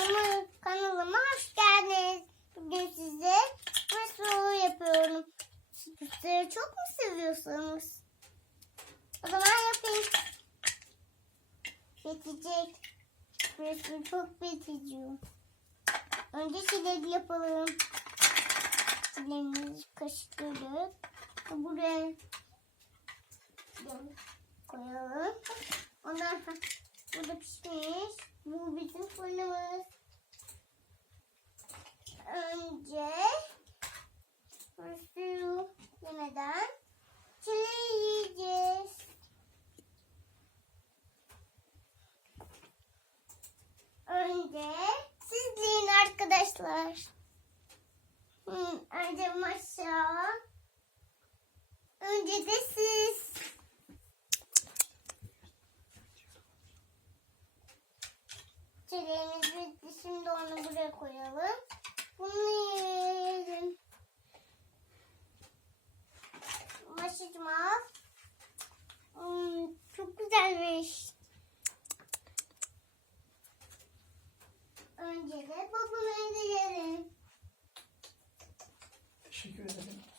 Kanalıma, kanalıma hoş geldiniz. Bugün size espresso yapıyorum. Sütleri çok mu seviyorsunuz? O zaman yapayım. Bitecek. Espresso çok biteceğim. Önce çilek yapalım. Çileğimizi kaşıklıyoruz. Buraya koyalım. Ondan sonra burada pişmiş. Önce sizleyin arkadaşlar. Hmm, önce maşa. Önce de siz. Çileğimiz bitti. Şimdi onu buraya koyalım. Bunu yiyelim. Maşacığım al. Hmm, çok güzelmiş. De babamı yiyelim. Teşekkür ederim.